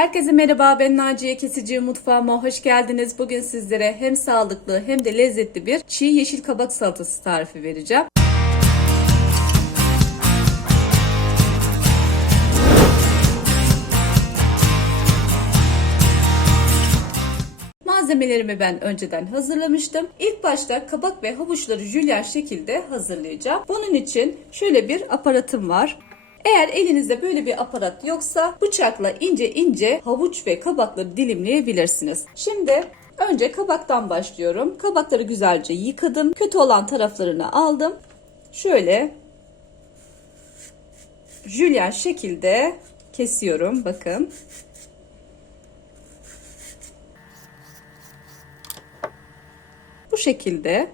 Herkese merhaba ben Naciye Kesici mutfağıma hoş geldiniz. Bugün sizlere hem sağlıklı hem de lezzetli bir çiğ yeşil kabak salatası tarifi vereceğim. Malzemelerimi ben önceden hazırlamıştım. İlk başta kabak ve havuçları jülyen şekilde hazırlayacağım. Bunun için şöyle bir aparatım var. Eğer elinizde böyle bir aparat yoksa bıçakla ince ince havuç ve kabakları dilimleyebilirsiniz. Şimdi önce kabaktan başlıyorum. Kabakları güzelce yıkadım. Kötü olan taraflarını aldım. Şöyle jülyen şekilde kesiyorum. Bakın. Bu şekilde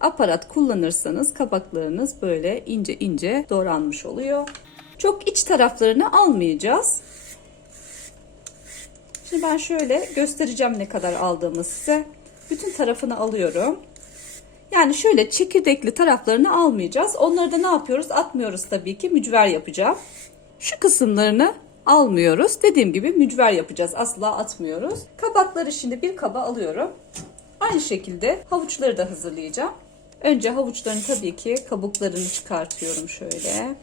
aparat kullanırsanız kabaklarınız böyle ince ince doğranmış oluyor. Çok iç taraflarını almayacağız. Şimdi ben şöyle göstereceğim ne kadar aldığımı size. Bütün tarafını alıyorum. Yani şöyle çekirdekli taraflarını almayacağız. Onları da ne yapıyoruz? Atmıyoruz tabii ki. Mücver yapacağım. Şu kısımlarını almıyoruz. Dediğim gibi mücver yapacağız. Asla atmıyoruz. Kabakları şimdi bir kaba alıyorum. Aynı şekilde havuçları da hazırlayacağım. Önce havuçların tabii ki kabuklarını çıkartıyorum şöyle.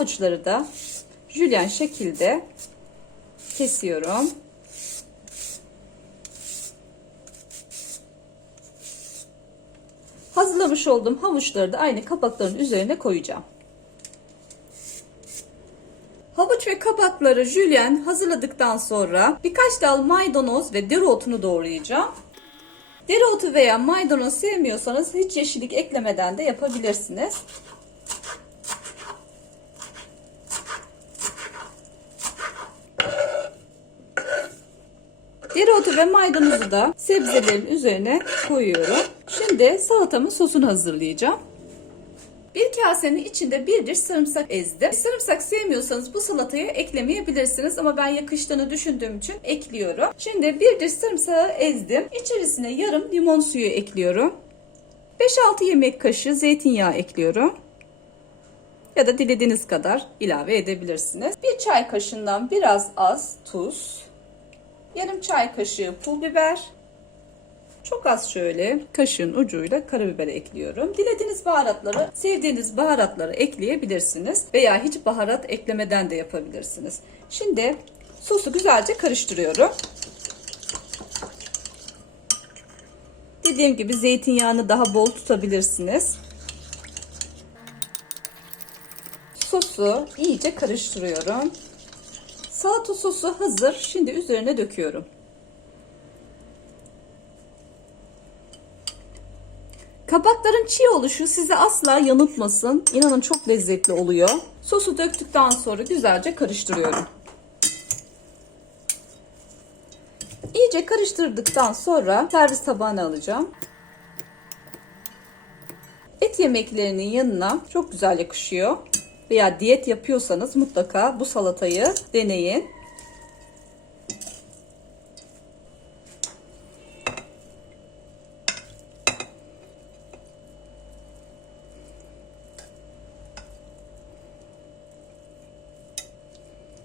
Havuçları da jülyen şekilde kesiyorum. Hazırlamış olduğum havuçları da aynı kabakların üzerine koyacağım. Havuç ve kabakları jülyen hazırladıktan sonra birkaç dal maydanoz ve dereotunu doğrayacağım. Dereotu veya maydanoz sevmiyorsanız hiç yeşillik eklemeden de yapabilirsiniz. Dereotu ve maydanozu da sebzelerin üzerine koyuyorum. Şimdi salatamın sosunu hazırlayacağım. Bir kasenin içinde bir diş sarımsak ezdim. Sarımsak sevmiyorsanız bu salataya eklemeyebilirsiniz ama ben yakıştığını düşündüğüm için ekliyorum. Şimdi bir diş sarımsağı ezdim. İçerisine yarım limon suyu ekliyorum. 5-6 yemek kaşığı zeytinyağı ekliyorum. Ya da dilediğiniz kadar ilave edebilirsiniz. Bir çay kaşığından biraz az tuz. Yarım çay kaşığı pul biber. Çok az şöyle kaşığın ucuyla karabiber ekliyorum. Dilediğiniz baharatları, sevdiğiniz baharatları ekleyebilirsiniz. Veya hiç baharat eklemeden de yapabilirsiniz. Şimdi sosu güzelce karıştırıyorum. Dediğim gibi zeytinyağını daha bol tutabilirsiniz. Sosu iyice karıştırıyorum. Salata sosu hazır. Şimdi üzerine döküyorum. Kabakların çiğ oluşu sizi asla yanıltmasın. İnanın çok lezzetli oluyor. Sosu döktükten sonra güzelce karıştırıyorum. İyice karıştırdıktan sonra servis tabağına alacağım. Et yemeklerinin yanına çok güzel yakışıyor. Veya diyet yapıyorsanız mutlaka bu salatayı deneyin.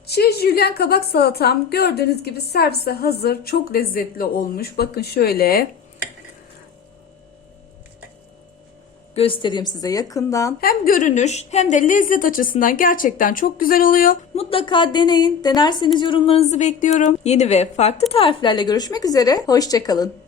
Çiğ jülyen kabak salatam gördüğünüz gibi servise hazır. Çok lezzetli olmuş. Bakın şöyle. Göstereyim size yakından. Hem görünüş hem de lezzet açısından gerçekten çok güzel oluyor. Mutlaka deneyin. Denerseniz yorumlarınızı bekliyorum. Yeni ve farklı tariflerle görüşmek üzere. Hoşçakalın.